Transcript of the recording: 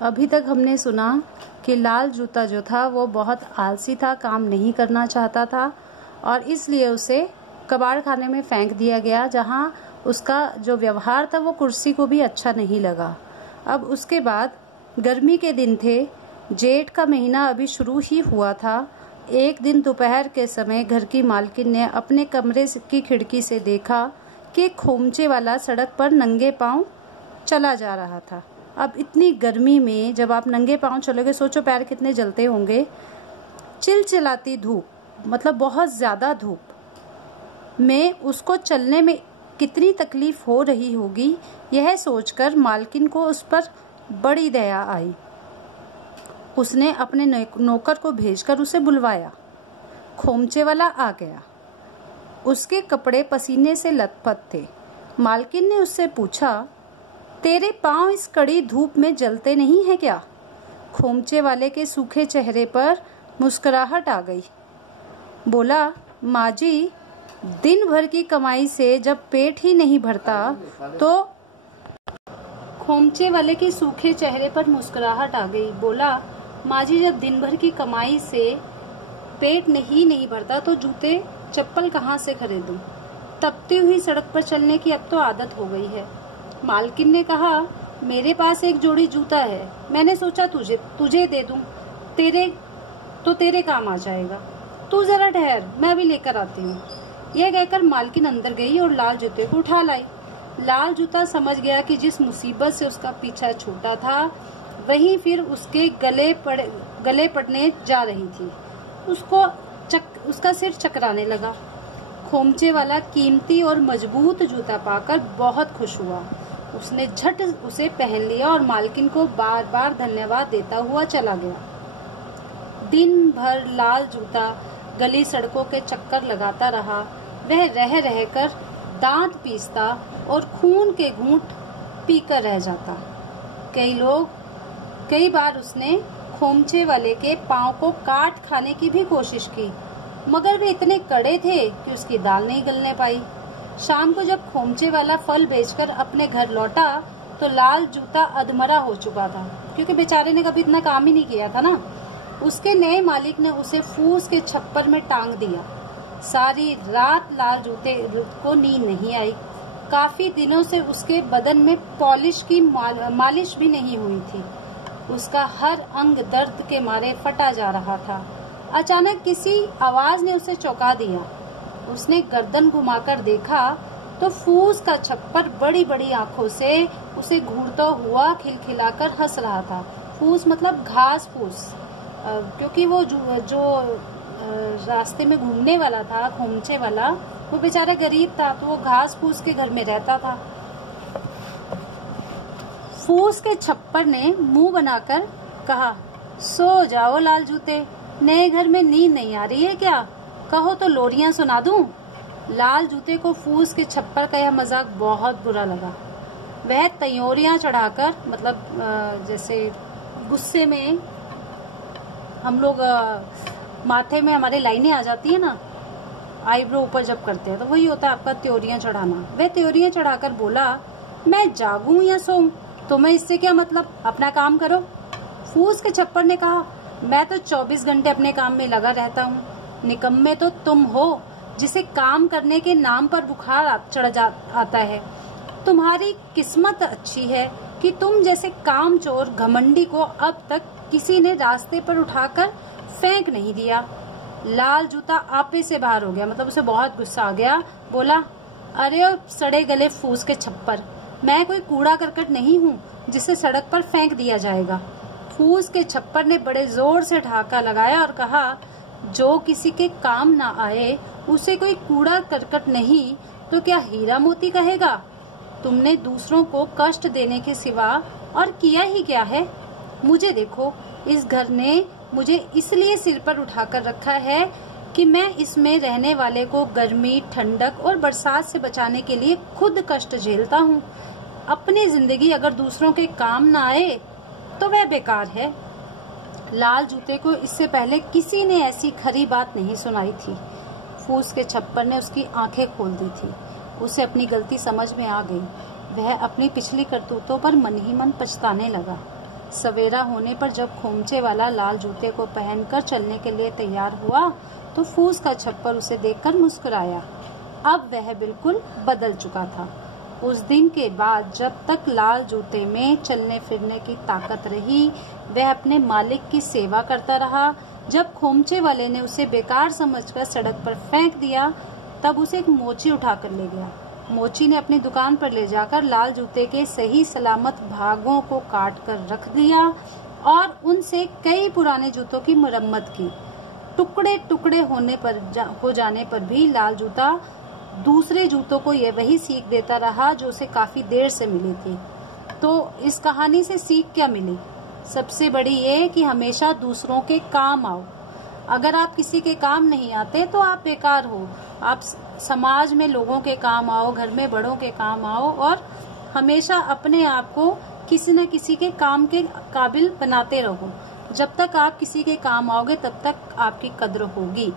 अभी तक हमने सुना कि लाल जूता जो था वो बहुत आलसी था, काम नहीं करना चाहता था और इसलिए उसे कबाड़ खाने में फेंक दिया गया, जहां उसका जो व्यवहार था वो कुर्सी को भी अच्छा नहीं लगा। अब उसके बाद गर्मी के दिन थे, जेठ का महीना अभी शुरू ही हुआ था। एक दिन दोपहर के समय घर की मालकिन ने अपने कमरे की खिड़की से देखा कि खोमचे वाला सड़क पर नंगे पांव चला जा रहा था। अब इतनी गर्मी में जब आप नंगे पांव चलोगे, सोचो पैर कितने जलते होंगे। चिलचिलाती धूप, मतलब बहुत ज्यादा धूप में उसको चलने में कितनी तकलीफ हो रही होगी, यह सोचकर मालकिन को उस पर बड़ी दया आई। उसने अपने नौकर को भेजकर उसे बुलवाया। खोमचे वाला आ गया। उसके कपड़े पसीने से लथपथ थे। मालकिन ने उससे पूछा, तेरे पांव इस कड़ी धूप में जलते नहीं है क्या? खोमचे वाले के सूखे चेहरे पर मुस्कुराहट आ गई। बोला, माँ जी, दिन भर की कमाई से जब पेट ही नहीं भरता तो। खोमचे वाले के सूखे चेहरे पर मुस्कुराहट आ गई। बोला, माँ जी, जब दिन भर की कमाई से पेट नहीं भरता तो जूते चप्पल कहाँ से खरीदूं? तपती हुई सड़क पर चलने की अब तो आदत हो गई है। मालकिन ने कहा, मेरे पास एक जोड़ी जूता है, मैंने सोचा तुझे दे दूं, तेरे काम आ जाएगा। तू जरा ठहर, मैं अभी लेकर आती हूँ। यह कहकर मालकिन अंदर गई और लाल जूते को उठा लाई। लाल जूता समझ गया कि जिस मुसीबत से उसका पीछा छूटा था वही फिर उसके गले पड़ने जा रही थी। उसका सिर चकराने लगा। खोमचे वाला कीमती और मजबूत जूता पाकर बहुत खुश हुआ। उसने झट उसे पहन लिया और मालकिन को बार बार धन्यवाद देता हुआ चला गया। दिन भर लाल जूता गली सड़कों के चक्कर लगाता रहा। वह रह रहकर दांत पीसता और खून के घूंट पीकर रह जाता। कई बार उसने खोमचे वाले के पांव को काट खाने की भी कोशिश की, मगर वे इतने कड़े थे कि उसकी दाल नहीं गलने पाई। शाम को जब खोमचे वाला फल बेचकर अपने घर लौटा तो लाल जूता अधमरा हो चुका था, क्योंकि बेचारे ने कभी इतना काम ही नहीं किया था ना। उसके नए मालिक ने उसे फूस के छप्पर में टांग दिया। सारी रात लाल जूते को नींद नहीं आई। काफी दिनों से उसके बदन में पॉलिश की मालिश भी नहीं हुई थी। उसका हर अंग दर्द के मारे फटा जा रहा था। अचानक किसी आवाज ने उसे चौंका दिया। उसने गर्दन घुमाकर देखा तो फूस का छप्पर बड़ी बड़ी आंखों से उसे घूरता हुआ खिलखिलाकर हंस रहा था। फूस मतलब घास फूस, क्योंकि वो जो रास्ते में घूमने वाला था, खोमचे वाला, वो बेचारा गरीब था तो वो घास फूस के घर में रहता था। फूस के छप्पर ने मुंह बनाकर कहा, सो जाओ लाल जूते, नए घर में नींद नहीं आ रही है क्या? कहो तो लोरियां सुना दूं। लाल जूते को फूस के छप्पर का यह मजाक बहुत बुरा लगा। वह तैयोरियां चढ़ाकर, मतलब जैसे गुस्से में हम लोग माथे में हमारे लाइनें आ जाती है ना, आईब्रो ऊपर जब करते हैं, तो वही होता है आपका त्योरियां चढ़ाना। वह त्योरियां चढ़ाकर बोला, मैं जागूं या सोऊं, तुम्हें इससे क्या मतलब, अपना काम करो। फूस के छप्पर ने कहा, मैं तो 24 घंटे अपने काम में लगा रहता हूँ। निकम्मे तो तुम हो जिसे काम करने के नाम पर बुखार आता है। तुम्हारी किस्मत अच्छी है कि तुम जैसे कामचोर घमंडी को अब तक किसी ने रास्ते पर उठाकर फेंक नहीं दिया। लाल जूता आपे से बाहर हो गया, मतलब उसे बहुत गुस्सा आ गया। बोला, अरे ओ सड़े गले फूस के छप्पर, मैं कोई कूड़ा करकट नहीं हूँ जिसे सड़क पर फेंक दिया जाएगा। फूस के छप्पर ने बड़े जोर से ठहाका लगाया और कहा, जो किसी के काम ना आए उसे कोई कूड़ा करकट नहीं तो क्या हीरा मोती कहेगा? तुमने दूसरों को कष्ट देने के सिवा और किया ही क्या है? मुझे देखो, इस घर ने मुझे इसलिए सिर पर उठाकर रखा है कि मैं इसमें रहने वाले को गर्मी, ठंडक और बरसात से बचाने के लिए खुद कष्ट झेलता हूँ। अपनी जिंदगी अगर दूसरों के काम ना आए तो वह बेकार है। लाल जूते को इससे पहले किसी ने ऐसी खरी बात नहीं सुनाई थी। फूस के छप्पर ने उसकी आंखें खोल दी थी। उसे अपनी गलती समझ में आ गई। वह अपनी पिछली करतूतों पर मन ही मन पछताने लगा। सवेरा होने पर जब खोमचे वाला लाल जूते को पहनकर चलने के लिए तैयार हुआ तो फूस का छप्पर उसे देखकर मुस्कुराया। अब वह बिल्कुल बदल चुका था। उस दिन के बाद जब तक लाल जूते में चलने फिरने की ताकत रही, वह अपने मालिक की सेवा करता रहा। जब खोमचे वाले ने उसे बेकार समझकर सड़क पर फेंक दिया, तब उसे एक मोची उठाकर ले गया। मोची ने अपनी दुकान पर ले जाकर लाल जूते के सही सलामत भागों को काट कर रख दिया और उनसे कई पुराने जूतों की मरम्मत की। टुकड़े टुकड़े हो जाने पर भी लाल जूता दूसरे जूतों को ये वही सीख देता रहा जो उसे काफी देर से मिली थी। तो इस कहानी से सीख क्या मिली? सबसे बड़ी ये कि हमेशा दूसरों के काम आओ। अगर आप किसी के काम नहीं आते तो आप बेकार हो। आप समाज में लोगों के काम आओ, घर में बड़ों के काम आओ और हमेशा अपने आप को किसी न किसी के काम के काबिल बनाते रहो। जब तक आप किसी के काम आओगे तब तक आपकी कद्र होगी।